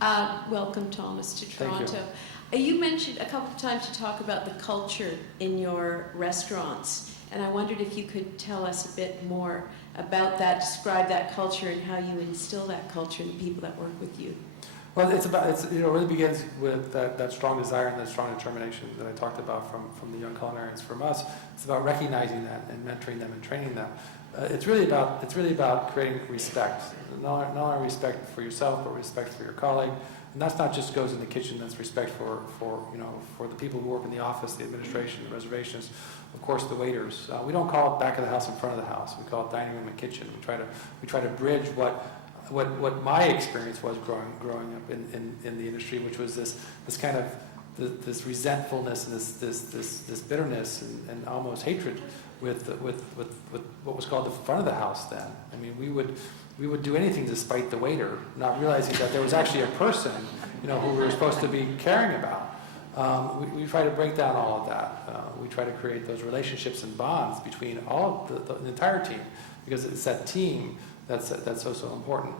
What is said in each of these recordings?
Welcome, Thomas, to Thank you. Toronto. You mentioned a couple of times to talk about the culture in your restaurants, and I wondered if you could tell us a bit more about that, describe that culture and how you instill that culture in the people that work with you. Well, it really begins with that strong desire and that strong determination that I talked about from the young culinarians. From us, it's about recognizing that and mentoring them and training them. It's really about creating respect, not only respect for yourself, but respect for your colleague. And that's not just goes in the kitchen. That's respect for the people who work in the office, the administration, the reservations, of course the waiters. We don't call it back of the house and front of the house. We call it dining room and kitchen. We try to bridge what my experience was growing up in the industry, which was this kind of this resentfulness and this bitterness and almost hatred with what was called the front of the house then. I mean, we would do anything to spite the waiter, not realizing that there was actually a person, who we were supposed to be caring about. We try to break down all of that. We try to create those relationships and bonds between all of the entire team, because it's that team that's so important.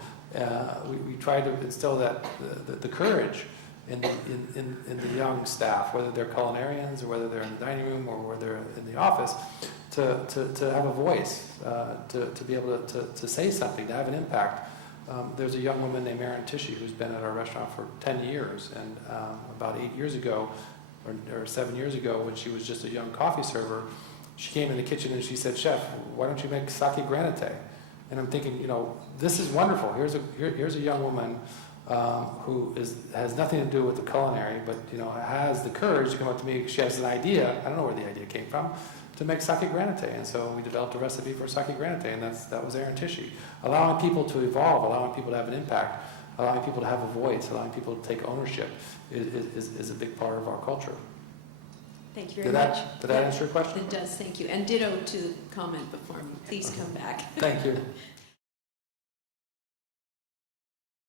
We try to instill the courage in the young staff, whether they're culinarians or whether they're in the dining room or whether they're in the office, to have a voice, to be able to say something, to have an impact. There's a young woman named Erin Tishy who's been at our restaurant for 10 years, and about 8 years ago, or 7 years ago, when she was just a young coffee server, she came in the kitchen and she said, "Chef, why don't you make sake granite?" And I'm thinking, this is wonderful. Here's a young woman who has nothing to do with the culinary, but has the courage to come up to me. She has an idea. I don't know where the idea came from, to make sake granite. And so we developed a recipe for sake granite, and that was Erin Tishy. Allowing people to evolve, allowing people to have an impact, allowing people to have a voice, allowing people to take ownership is a big part of our culture. Thank you very much. Did that answer your question? It does, thank you. And ditto to the comment before me. Please come back. Thank you.